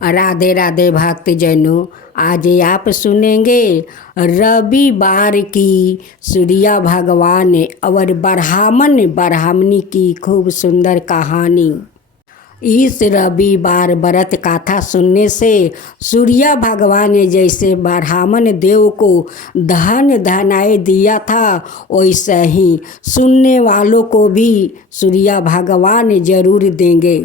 राधे राधे भक्तजनों, आज आप सुनेंगे रविवार की सूर्या भगवान और ब्राह्मण ब्राह्मणी की खूब सुंदर कहानी। इस रविवार व्रत कथा सुनने से सूर्य भगवान ने जैसे ब्राह्मण देव को धन धनाए दिया था, वैसे ही सुनने वालों को भी सूर्य भगवान जरूर देंगे।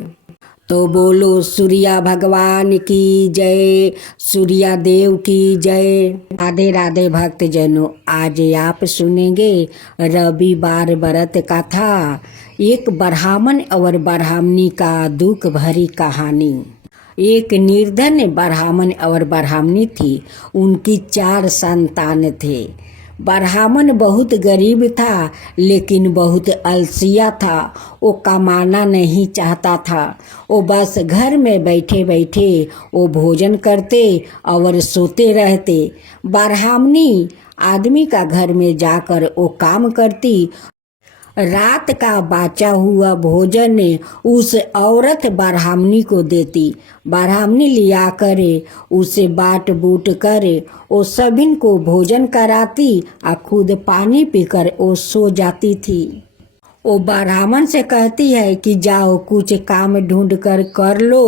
तो बोलो सूर्या भगवान की जय, सूर्या देव की जय। राधे राधे भक्तजनों, आज आप सुनेंगे रविवार व्रत कथा, एक ब्राह्मण और ब्राह्मणी का दुख भरी कहानी। एक निर्धन ब्राह्मण और ब्राह्मणी थी, उनकी 4 संतान थे। ब्राह्मण बहुत गरीब था, लेकिन बहुत अलसिया था। वो कमाना नहीं चाहता था। वो बस घर में बैठे बैठे वो भोजन करते और सोते रहते। ब्राह्मणी आदमी का घर में जाकर वो काम करती। रात का बाचा हुआ भोजन उस औरत ब्राह्मणी को देती। ब्राह्मणी लिया करे उसे बाट बूट करे वो सभी को भोजन कराती और खुद पानी पीकर वो सो जाती थी। वो ब्राह्मण से कहती है कि जाओ कुछ काम ढूंढ कर लो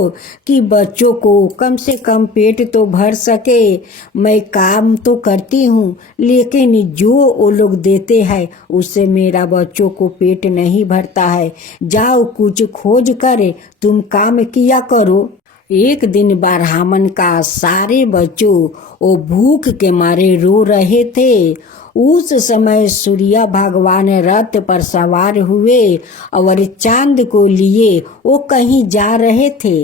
कि बच्चों को कम से कम पेट तो भर सके। मैं काम तो करती हूँ, लेकिन जो वो लोग देते हैं उससे मेरा बच्चों को पेट नहीं भरता है। जाओ कुछ खोज कर तुम काम किया करो। एक दिन ब्राह्मण का सारे बच्चों वो भूख के मारे रो रहे थे। उस समय सूर्य भगवान रथ पर सवार हुए और चांद को लिए वो कहीं जा रहे थे।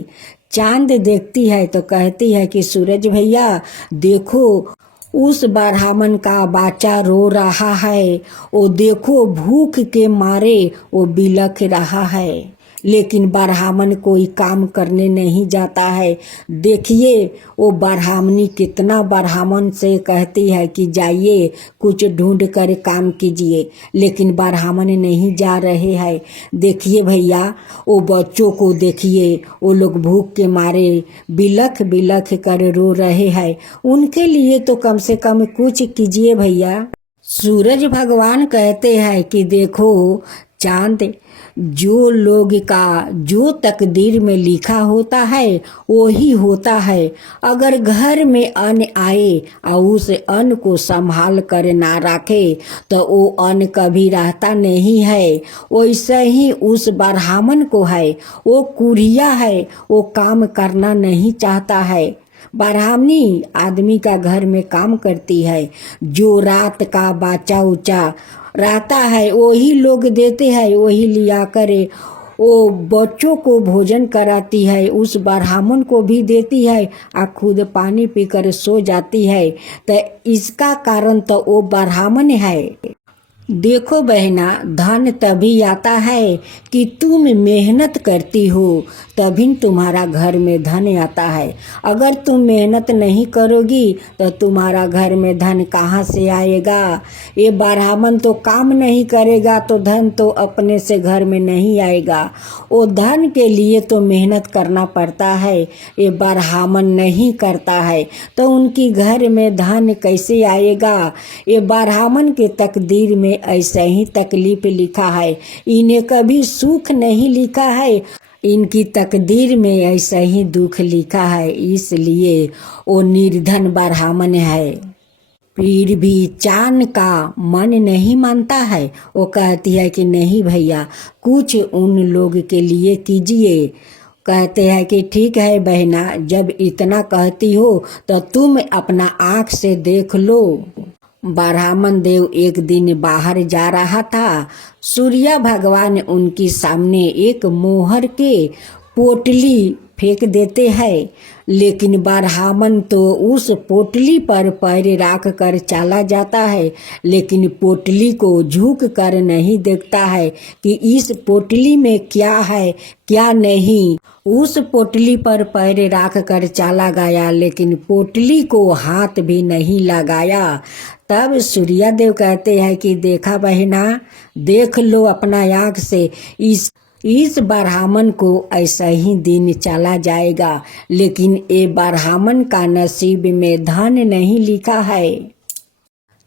चांद देखती है तो कहती है कि सूरज भैया देखो, उस ब्राह्मण का बच्चा रो रहा है। वो देखो भूख के मारे वो बिलख रहा है, लेकिन ब्राह्मण कोई काम करने नहीं जाता है। देखिए वो ब्राह्मणी कितना ब्राह्मण से कहती है कि जाइए कुछ ढूंढ कर काम कीजिए, लेकिन ब्राह्मण नहीं जा रहे हैं। देखिए भैया वो बच्चों को देखिए, वो लोग भूख के मारे बिलख बिलख कर रो रहे हैं। उनके लिए तो कम से कम कुछ कीजिए भैया। सूरज भगवान कहते हैं कि देखो चांद, जो लोग का जो तकदीर में लिखा होता है वो ही होता है। अगर घर में अन्न आए और उस अन्न को संभाल कर ना रखे तो वो अन्न कभी रहता नहीं है। वैसे ही उस ब्राह्मण को है, वो कुरिया है, वो काम करना नहीं चाहता है। ब्राह्मणी आदमी का घर में काम करती है। जो रात का बाचा उचा रहता है वही लोग देते हैं, वही लिया करे वो बच्चों को भोजन कराती है, उस ब्राह्मण को भी देती है और खुद पानी पीकर सो जाती है। तो इसका कारण तो वो ब्राह्मण है। देखो बहना, धन तभी आता है कि तुम मेहनत करती हो, तभी तुम्हारा घर में धन आता है। अगर तुम मेहनत नहीं करोगी तो तुम्हारा घर में धन कहाँ से आएगा। ये ब्राह्मण तो काम नहीं करेगा तो धन तो अपने से घर में नहीं आएगा। वो धन के लिए तो मेहनत करना पड़ता है, ये ब्राह्मण नहीं करता है तो उनकी घर में धन कैसे आएगा। ये ब्राह्मण के तकदीर में ऐसा ही तकलीफ लिखा है, इन्हें कभी सुख नहीं लिखा है। इनकी तकदीर में ऐसा ही दुख लिखा है, इसलिए वो निर्धन ब्राह्मण है। फिर भी चांद का मन नहीं मानता है। वो कहती है कि नहीं भैया, कुछ उन लोग के लिए कीजिए। कहते हैं कि ठीक है बहना, जब इतना कहती हो तो तुम अपना आँख से देख लो। ब्राह्मण देव एक दिन बाहर जा रहा था। सूर्य भगवान उनके सामने एक मोहर के पोटली फेंक देते हैं, लेकिन ब्राह्मण तो उस पोटली पर पैर रख कर चला जाता है, लेकिन पोटली को झुक कर नहीं देखता है कि इस पोटली में क्या है क्या नहीं। उस पोटली पर पैर रख कर चला गया, लेकिन पोटली को हाथ भी नहीं लगाया। तब सूर्यदेव कहते हैं कि देखा बहना, देख लो अपना आँख से, इस इस ब्राह्मण को ऐसा ही दिन चला जाएगा, लेकिन ये ब्राह्मण का नसीब में धन नहीं लिखा है।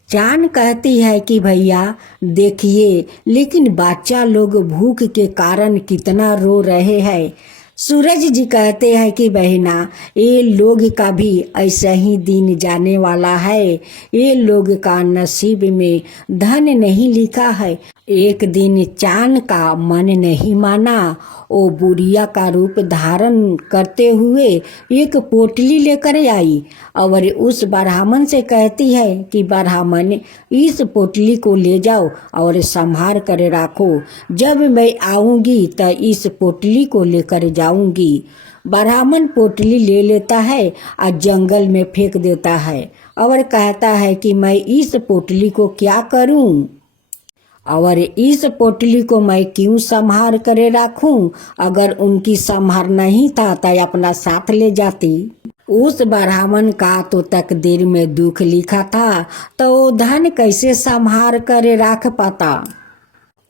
चांद कहती है कि भैया देखिए, लेकिन बच्चा लोग भूख के कारण कितना रो रहे हैं। सूरज जी कहते हैं कि बहना, ये लोग का भी ऐसा ही दिन जाने वाला है। ये लोग का नसीब में धन नहीं लिखा है। एक दिन चांद का मन नहीं माना। वो बुढ़िया का रूप धारण करते हुए एक पोटली लेकर आई और उस ब्राह्मण से कहती है कि ब्राह्मण, इस पोटली को ले जाओ और संभाल कर रखो। जब मैं आऊंगी तो इस पोटली को लेकर जाऊंगी। ब्राह्मण पोटली ले लेता है और जंगल में फेंक देता है और कहता है कि मैं इस पोटली को क्या करूं और इस पोटली को मैं क्यों संभाल कर रखूं। अगर उनकी संभाल नहीं था तो अपना साथ ले जाती। उस ब्राह्मण का तो तकदीर में दुख लिखा था, तो वो धन कैसे संभाल कर रख पाता।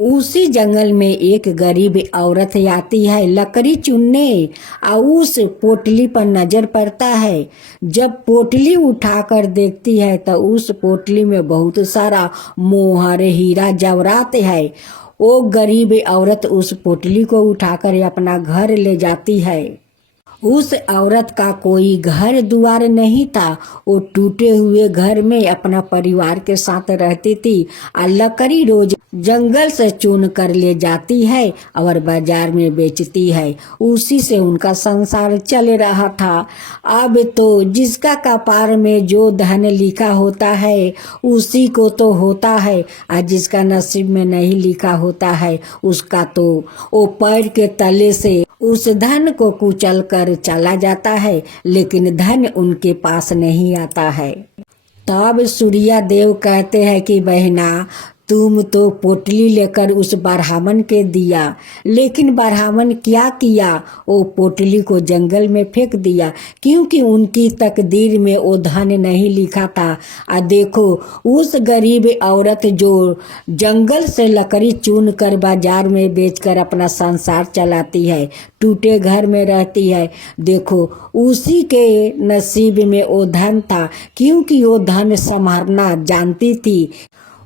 उसी जंगल में एक गरीब औरत आती है लकड़ी चुनने और उस पोटली पर नजर पड़ता है। जब पोटली उठाकर देखती है तो उस पोटली में बहुत सारा मोहर हीरा जवाहरात है। वो गरीब औरत उस पोटली को उठाकर अपना घर ले जाती है। उस औरत का कोई घर द्वार नहीं था। वो टूटे हुए घर में अपना परिवार के साथ रहती थी और लकड़ी रोज जंगल से चुन कर ले जाती है और बाजार में बेचती है। उसी से उनका संसार चल रहा था। अब तो जिसका कपार में जो धन लिखा होता है उसी को तो होता है, और जिसका नसीब में नहीं लिखा होता है उसका तो वो पैर के तले से उस धन को कुचल कर चला जाता है, लेकिन धन उनके पास नहीं आता है। तब सूर्या देव कहते हैं कि बहना, तुम तो पोटली लेकर उस ब्राह्मण के दिया, लेकिन ब्राह्मण क्या किया, वो पोटली को जंगल में फेंक दिया, क्योंकि उनकी तकदीर में वो धन नहीं लिखा था। और देखो, उस गरीब औरत जो जंगल से लकड़ी चुन कर बाजार में बेचकर अपना संसार चलाती है, टूटे घर में रहती है, देखो उसी के नसीब में वो धन था, क्योंकि वो धन संभालना जानती थी।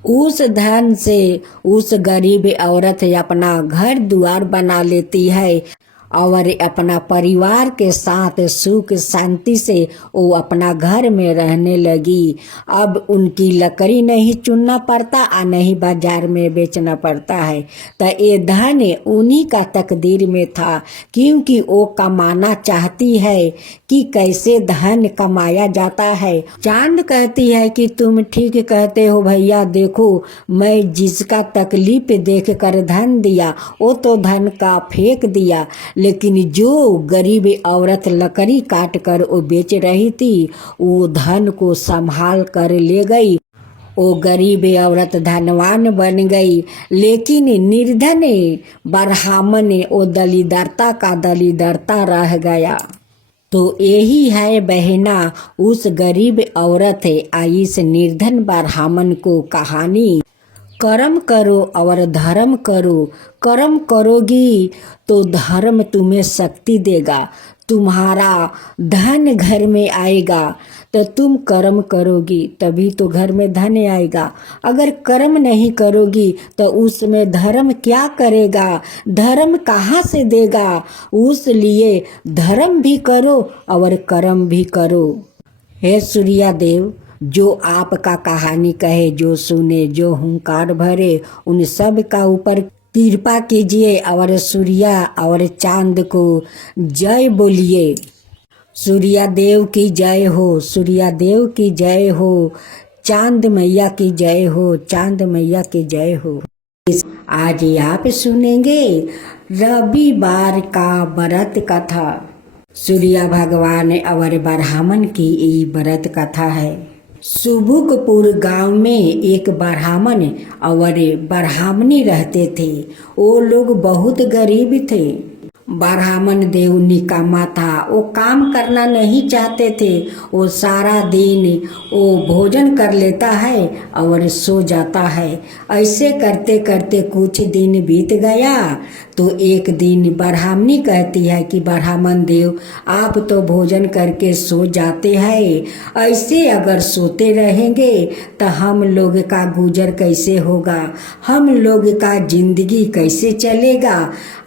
उस धन से उस गरीब औरत अपना घर द्वार बना लेती है और अपना परिवार के साथ सुख शांति से वो अपना घर में रहने लगी। अब उनकी लकड़ी नहीं चुनना पड़ता और नहीं बाजार में बेचना पड़ता है। तो ये धन उन्हीं का तकदीर में था, क्योंकि वो कमाना चाहती है कि कैसे धन कमाया जाता है। चांद कहती है कि तुम ठीक कहते हो भैया, देखो मैं जिसका तकलीफ देख कर धन दिया वो तो धन का फेंक दिया, लेकिन जो गरीब औरत लकड़ी काट कर वो बेच रही थी वो धन को संभाल कर ले गई। वो गरीब औरत धनवान बन गई, लेकिन निर्धन ब्राह्मण वो दलिदरता का दलिदरता रह गया। तो यही है बहना उस गरीब औरत आई इस निर्धन ब्राह्मण को कहानी। कर्म करो और धर्म करो। कर्म करोगी तो धर्म तुम्हें शक्ति देगा, तुम्हारा धन घर में आएगा। तो तुम कर्म करोगी तभी तो घर में धन आएगा। अगर कर्म नहीं करोगी तो उसमें धर्म क्या करेगा, धर्म कहाँ से देगा। उसलिए धर्म भी करो और कर्म भी करो। हे सूर्या देव, जो आपका कहानी कहे, जो सुने, जो हुंकार भरे, उन सब का ऊपर कृपा कीजिए और सूर्या और चांद को जय बोलिए। सूर्या देव की जय हो, सूर्या देव की जय हो, चांद मैया की जय हो, चांद मैया की जय हो। आज आप सुनेंगे रविवार का व्रत कथा। सूर्या भगवान और ब्राह्मण की ये व्रत कथा है। सुबुकपुर गांव में एक ब्राह्मण और ब्राह्मणी रहते थे। वो लोग बहुत गरीब थे। ब्राह्मण देव निकम्मा था, वो काम करना नहीं चाहते थे। वो सारा दिन वो भोजन कर लेता है और सो जाता है। ऐसे करते करते कुछ दिन बीत गया तो एक दिन ब्राह्मणी कहती है कि ब्राह्मण देव आप तो भोजन करके सो जाते हैं, ऐसे अगर सोते रहेंगे तो हम लोग का गुजर कैसे होगा, हम लोग का जिंदगी कैसे चलेगा।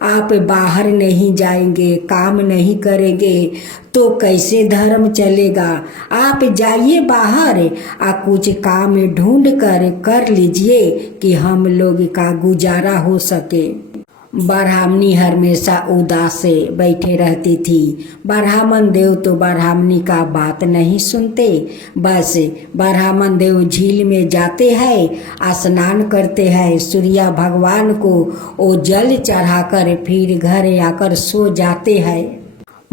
आप बाहर नहीं जाएंगे, काम नहीं करेंगे तो कैसे धर्म चलेगा। आप जाइए बाहर कुछ काम ढूंढ कर लीजिए कि हम लोग का गुजारा हो सके। ब्राह्मणी हमेशा उदास से बैठे रहती थी। ब्राह्मण देव तो ब्राह्मणी का बात नहीं सुनते। बस ब्राह्मण देव झील में जाते हैं, स्नान करते हैं, सूर्य भगवान को वो जल चढ़ाकर फिर घर आकर सो जाते हैं।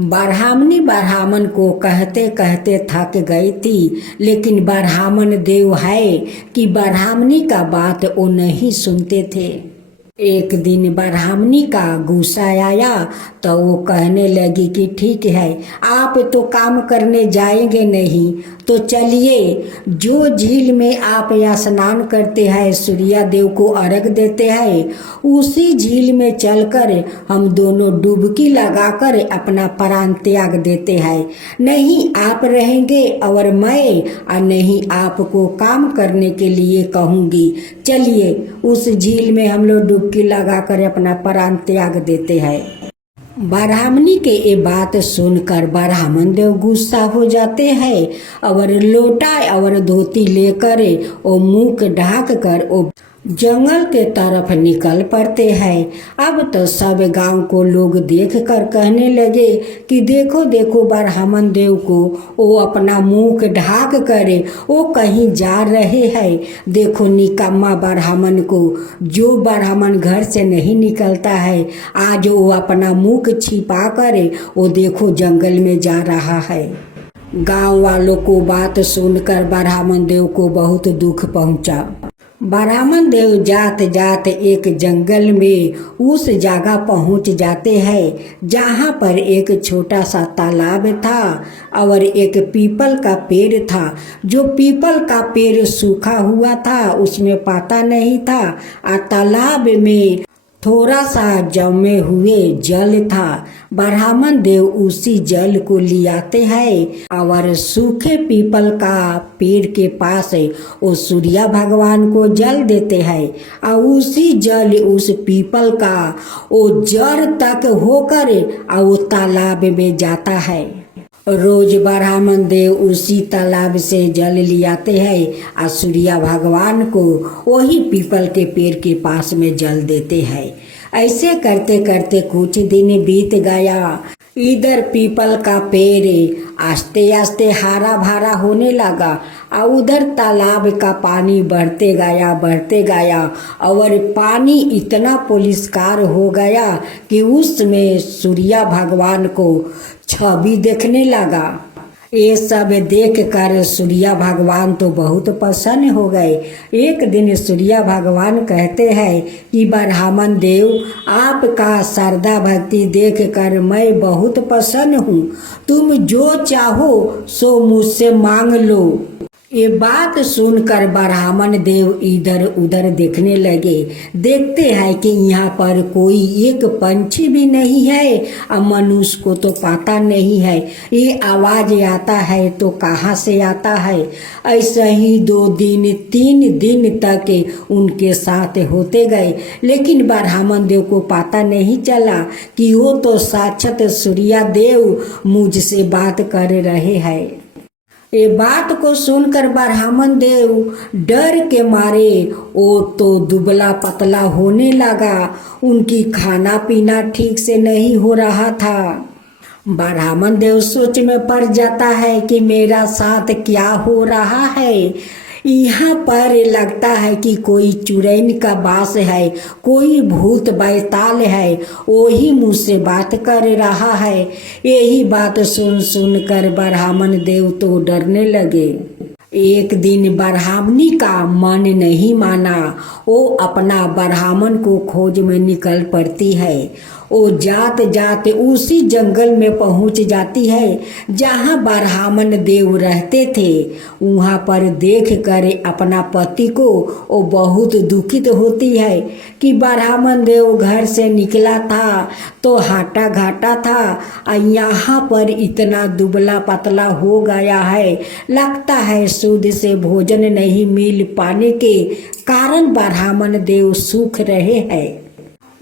ब्राह्मणी ब्राह्मण को कहते कहते थक गई थी, लेकिन ब्राह्मण देव है कि ब्राह्मणी का बात वो नहीं सुनते थे। एक दिन ब्राह्मणी का गुस्सा आया तो वो कहने लगी कि ठीक है, आप तो काम करने जाएंगे नहीं तो चलिए, जो झील में आप स्नान करते हैं, सूर्य देव को अर्घ देते हैं, उसी झील में चलकर हम दोनों डुबकी लगाकर अपना प्राण त्याग देते हैं। नहीं आप रहेंगे और मैं नहीं आपको काम करने के लिए कहूँगी। चलिए उस झील में हम लोग डुबकी लगाकर अपना प्राण त्याग देते हैं। ब्राह्मणी के ये बात सुनकर ब्राह्मण देव गुस्सा हो जाते हैं और लोटा और धोती लेकर वो मुंह ढाक कर वो जंगल के तरफ निकल पड़ते हैं। अब तो सब गांव को लोग देख कर कहने लगे कि देखो देखो ब्राह्मण देव को वो अपना मुंह ढाक कर वो कहीं जा रहे हैं। देखो निकम्मा ब्राह्मण को, जो ब्राह्मण घर से नहीं निकलता है, आज वो अपना मुंह छिपा कर वो देखो जंगल में जा रहा है। गांव वालों को बात सुनकर ब्राह्मण देव को बहुत दुख पहुंचा। ब्राह्मण देव जात जात एक जंगल में उस जगह पहुंच जाते हैं जहां पर एक छोटा सा तालाब था और एक पीपल का पेड़ था। जो पीपल का पेड़ सूखा हुआ था, उसमें पत्ता नहीं था, तालाब में थोड़ा सा जमे हुए जल था। ब्राह्मण देव उसी जल को लियाते हैं और सूखे पीपल का पेड़ के पास वो सूर्य भगवान को जल देते हैं और उसी जल उस पीपल का वो जड़ तक होकर वो तालाब में जाता है। रोज ब्राह्मण देव उसी तालाब से जल लियाते हैं और सूर्य भगवान को वही पीपल के पेड़ के पास में जल देते हैं। ऐसे करते करते कुछ दिन बीत गया। इधर पीपल का पेड़ आस्ते आस्ते हरा भरा होने लगा और उधर तालाब का पानी बढ़ते गया और पानी इतना पुलिसकार हो गया कि उसमें सूर्य भगवान को छवि देखने लगा। ये सब देख कर सूर्य भगवान तो बहुत प्रसन्न हो गए। एक दिन सूर्य भगवान कहते हैं कि ब्राह्मण देव आपका श्रद्धा भक्ति देख कर मैं बहुत प्रसन्न हूँ, तुम जो चाहो सो मुझसे मांग लो। ये बात सुनकर ब्राह्मण देव इधर उधर देखने लगे। देखते हैं कि यहाँ पर कोई एक पंछी भी नहीं है और मनुष्य को तो पता नहीं है ये आवाज आता है तो कहाँ से आता है। ऐसा ही 2 दिन 3 दिन तक उनके साथ होते गए, लेकिन ब्राह्मण देव को पता नहीं चला कि वो तो साक्षात सूर्य देव मुझसे बात कर रहे हैं। ये बात को सुनकर ब्राह्मण देव डर के मारे वो तो दुबला पतला होने लगा। उनकी खाना पीना ठीक से नहीं हो रहा था। ब्राह्मण देव सोच में पड़ जाता है कि मेरा साथ क्या हो रहा है। यहाँ पर लगता है कि कोई चुड़ैल का बास है, कोई भूत बैताल है, वही मुझसे बात कर रहा है। यही बात सुन कर ब्राह्मण देव तो डरने लगे। एक दिन ब्राह्मणी का मन नहीं माना। वो अपना ब्राह्मण को खोज में निकल पड़ती है। वो जाते जाते उसी जंगल में पहुंच जाती है जहां ब्राह्मण देव रहते थे। वहां पर देख कर अपना पति को वो बहुत दुखित होती है कि ब्राह्मण देव घर से निकला था तो हाटा घाटा था और यहाँ पर इतना दुबला पतला हो गया है। लगता है शुद्ध से भोजन नहीं मिल पाने के कारण ब्राह्मण देव सूख रहे हैं।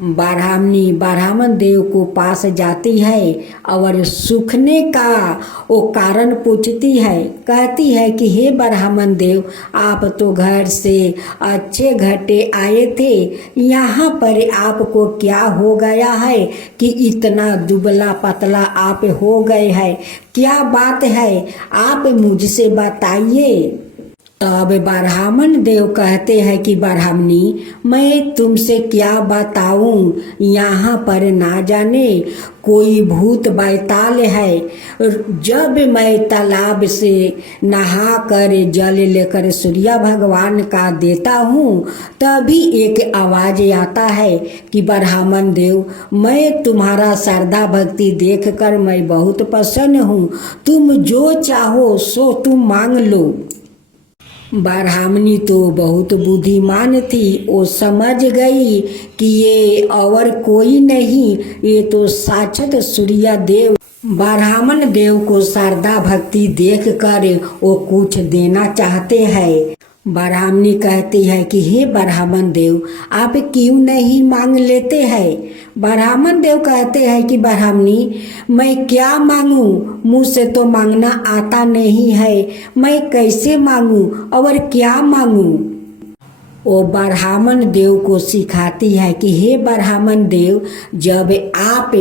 ब्राह्मणी ब्राह्मण देव को पास जाती है और सूखने का वो कारण पूछती है। कहती है कि हे ब्राह्मण देव, आप तो घर से अच्छे घटे आए थे, यहाँ पर आपको क्या हो गया है कि इतना दुबला पतला आप हो गए हैं? क्या बात है, आप मुझसे बताइए। तब ब्राह्मण देव कहते हैं कि ब्राह्मणी, मैं तुमसे क्या बताऊं, यहाँ पर ना जाने कोई भूत बैताल है। जब मैं तालाब से नहा कर जल लेकर सूर्य भगवान का देता हूँ तभी एक आवाज आता है कि ब्राह्मण देव, मैं तुम्हारा श्रद्धा भक्ति देखकर मैं बहुत प्रसन्न हूँ, तुम जो चाहो सो तुम मांग लो। ब्राह्मणी तो बहुत बुद्धिमान थी। वो समझ गई कि ये और कोई नहीं, ये तो साक्षात सूर्य देव। ब्राह्मण देव को श्रद्धा भक्ति देख कर वो कुछ देना चाहते हैं। ब्राह्मणी कहती है कि हे ब्राह्मण देव, आप क्यों नहीं मांग लेते हैं? ब्राह्मण देव कहते हैं कि ब्राह्मणी, मैं क्या मांगू, मुझसे तो मांगना आता नहीं है, मैं कैसे मांगू और क्या मांगू? वो ब्राह्मण देव को सिखाती है कि हे ब्राह्मण देव, जब आप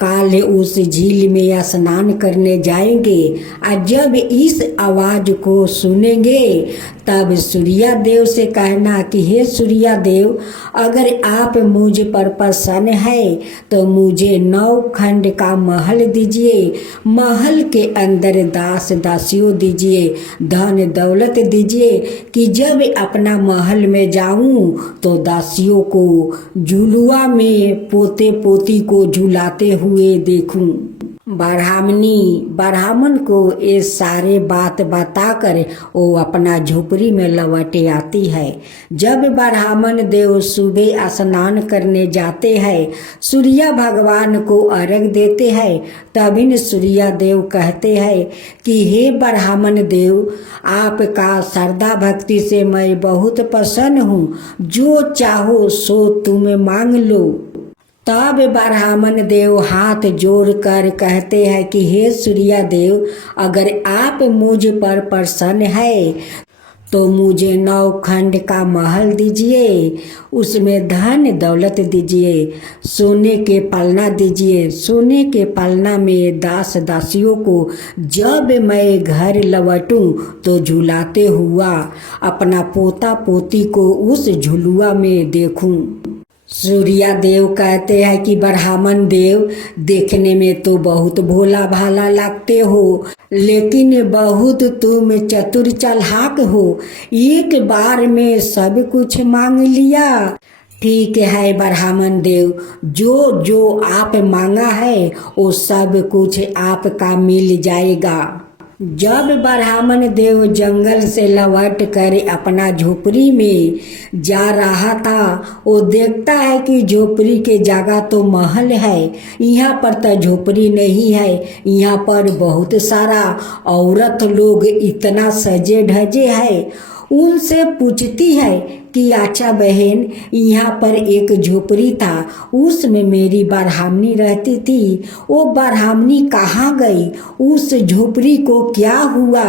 काल उस झील में स्नान करने जाएंगे और जब इस आवाज को सुनेंगे तब सूर्य देव से कहना कि हे सूर्य देव, अगर आप मुझ पर प्रसन्न है तो मुझे 9 खंड का महल दीजिए, महल के अंदर दास दासियों दीजिए, धन दौलत दीजिए कि जब अपना महल में जाऊं तो दासियों को झुलुआ में पोते पोती को झुलाते हुए देखूं। ब्राह्मणी ब्राह्मण को ये सारे बात बताकर वो अपना झोपड़ी में लौटे आती है। जब ब्राह्मण देव सुबह स्नान करने जाते हैं, सूर्य भगवान को अर्घ्य देते हैं, तभी सूर्य देव कहते हैं कि हे ब्राह्मण देव, आपका श्रद्धा भक्ति से मैं बहुत प्रसन्न हूँ, जो चाहो सो तुम मांग लो। तब ब्राह्मण देव हाथ जोड़कर कहते हैं कि हे सूर्य देव, अगर आप मुझ पर प्रसन्न है तो मुझे 9 खंड का महल दीजिए, उसमें धन दौलत दीजिए, सोने के पलना दीजिए, सोने के पलना में दास दासियों को जब मैं घर लौटूं तो झुलाते हुआ अपना पोता पोती को उस झुलुआ में देखूं। सूर्य देव कहते हैं कि ब्राह्मण देव, देखने में तो बहुत भोला भाला लगते हो, लेकिन बहुत तुम चतुर चालाक हो, एक बार में सब कुछ मांग लिया। ठीक है ब्राह्मण देव, जो जो आप मांगा है वो सब कुछ आपका मिल जाएगा। जब ब्राह्मण देव जंगल से लौट कर अपना झोपड़ी में जा रहा था, वो देखता है कि झोपड़ी के जगह तो महल है, यहाँ पर तो झोपड़ी नहीं है। यहाँ पर बहुत सारा औरत लोग इतना सजे धजे है। उनसे पूछती है कि अच्छा बहन, यहाँ पर एक झोपड़ी था, उसमें मेरी ब्राह्मणी रहती थी, वो ब्राह्मणी कहाँ गई, उस झोपड़ी को क्या हुआ?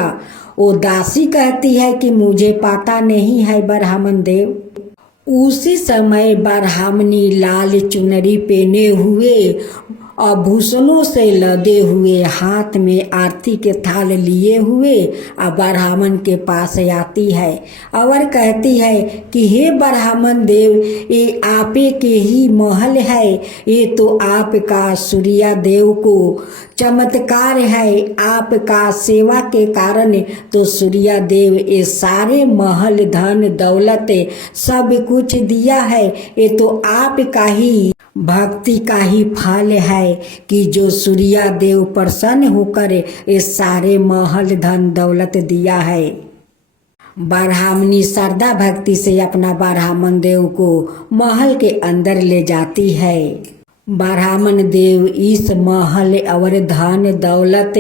वो दासी कहती है कि मुझे पता नहीं है ब्राह्मण देव। उसी समय ब्राह्मणी लाल चुनरी पहने हुए आभूषणों से लदे हुए, हाथ में आरती के थाल लिए हुए ब्राह्मण के पास आती है और कहती है कि हे ब्राह्मण देव, ये आपे के ही महल है, ये तो आपका सूर्या देव को चमत्कार है, आपका सेवा के कारण तो सूर्या देव ये सारे महल धन दौलत सब कुछ दिया है, ये तो आपका ही भक्ति का ही फल है कि जो सूर्या देव प्रसन्न होकर ये सारे महल धन दौलत दिया है। ब्राह्मणी श्रद्धा भक्ति से अपना ब्राह्मण देव को महल के अंदर ले जाती है। ब्राह्मण देव इस महल और धन दौलत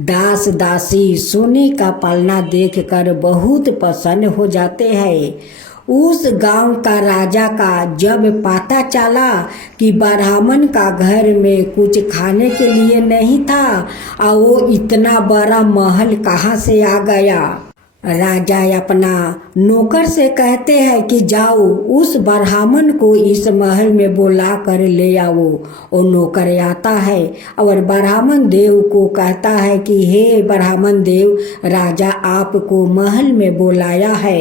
दास दासी सोने का पलना देखकर बहुत प्रसन्न हो जाते हैं। उस गांव का राजा का जब पता चला कि ब्राह्मण का घर में कुछ खाने के लिए नहीं था और वो इतना बड़ा महल कहाँ से आ गया, राजा अपना नौकर से कहते हैं कि जाओ उस ब्राह्मण को इस महल में बुला कर ले आओ। वो नौकर आता है और ब्राह्मण देव को कहता है कि हे ब्राह्मण देव, राजा आपको महल में बुलाया है।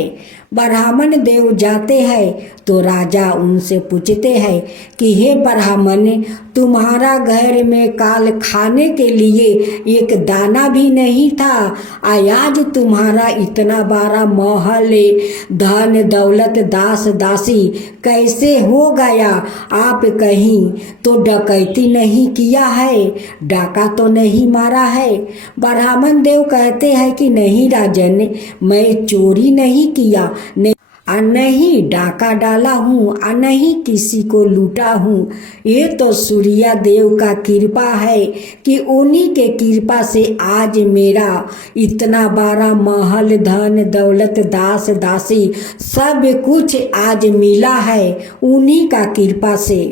ब्राह्मण देव जाते हैं तो राजा उनसे पूछते हैं कि हे ब्राह्मण, तुम्हारा घर में काल खाने के लिए एक दाना भी नहीं था, आज तुम्हारा इतना बड़ा महल धन दौलत दास दासी कैसे हो गया? आप कहीं तो डकैती नहीं किया है, डाका तो नहीं मारा है? ब्राह्मण देव कहते हैं कि नहीं राजन, मैं चोरी नहीं किया, नहीं डाका डाला हूँ, नहीं किसी को लूटा हूँ। ये तो सूर्या देव का कृपा है कि उन्हीं के कृपा से आज मेरा इतना बड़ा महल धन दौलत दास दासी सब कुछ आज मिला है, उन्हीं का कृपा से।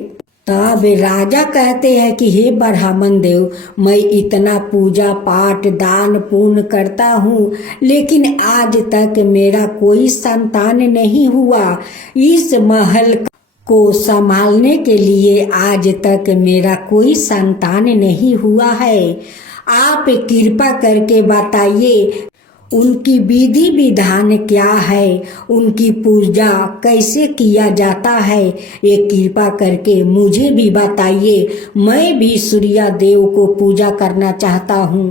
तब राजा कहते हैं कि हे ब्राह्मण देव, मैं इतना पूजा पाठ दान पुण्य करता हूँ लेकिन आज तक मेरा कोई संतान नहीं हुआ। इस महल को संभालने के लिए आज तक मेरा कोई संतान नहीं हुआ है। आप कृपा करके बताइए उनकी विधि विधान क्या है, उनकी पूजा कैसे किया जाता है, ये कृपा करके मुझे भी बताइए, मैं भी सूर्या देव को पूजा करना चाहता हूँ।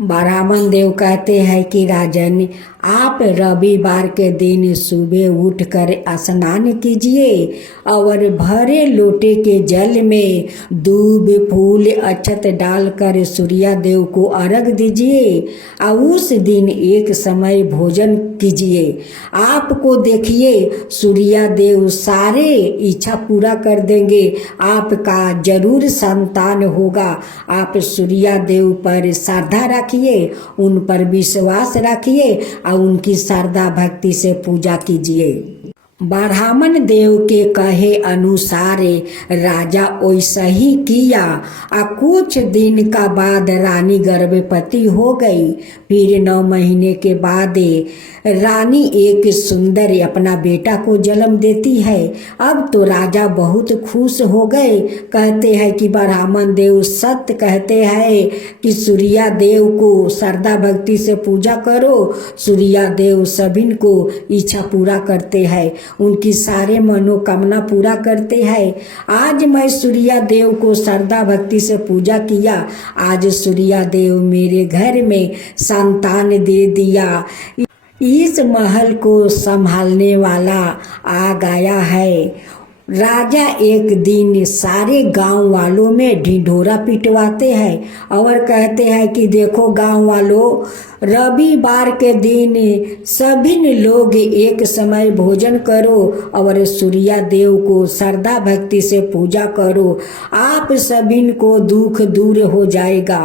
ब्राह्मण देव कहते हैं कि राजन, आप रविवार के दिन सुबह उठकर स्नान कीजिए और भरे लोटे के जल में दूब फूल अक्षत डालकर सूर्या देव को अर्घ दीजिए और उस दिन एक समय भोजन कीजिए। आपको देखिए सूर्या देव सारे इच्छा पूरा कर देंगे, आपका जरूर संतान होगा। आप सूर्या देव पर श्रद्धा रखिए, उन पर विश्वास रखिए और उनकी श्रद्धा भक्ति से पूजा कीजिए। ब्राह्मण देव के कहे अनुसार राजा वैसा ही किया। कुछ दिन का बाद रानी गर्भवती हो गई। फिर 9 महीने के बाद रानी एक सुंदर अपना बेटा को जन्म देती है। अब तो राजा बहुत खुश हो गए। कहते हैं कि ब्राह्मण देव सत्य कहते हैं कि सूर्या देव को श्रद्धा भक्ति से पूजा करो, सूर्या देव सभी को इच्छा पूरा करते हैं, उनकी सारे मनोकामना पूरा करते हैं। आज मैं सूर्या देव को श्रद्धा भक्ति से पूजा किया, आज सूर्या देव मेरे घर में संतान दे दिया। इस महल को संभालने वाला आ गया है। राजा एक दिन सारे गांव वालों में ढिंढोरा पिटवाते हैं और कहते हैं कि देखो गांव वालों, रविवार के दिन सभी लोग एक समय भोजन करो और सूर्या देव को श्रद्धा भक्ति से पूजा करो, आप सभी को दुख दूर हो जाएगा।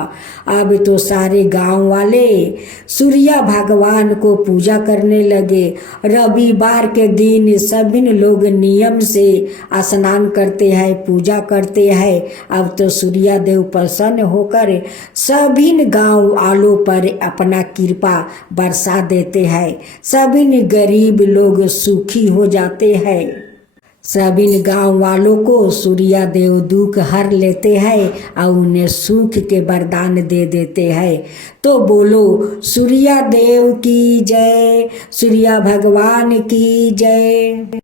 अब तो सारे गांव वाले सूर्या भगवान को पूजा करने लगे। रविवार के दिन सभी लोग नियम से स्नान करते हैं, पूजा करते हैं। अब तो सूर्या देव प्रसन्न होकर सभी गांव वालों पर अपना कृपा बरसा देते हैं, सभी गरीब लोग सुखी हो जाते हैं। सभी गांव वालों को सूर्या देव दुख हर लेते हैं और उन्हें सुख के वरदान दे देते हैं। तो बोलो सूर्या देव की जय, सूर्या भगवान की जय।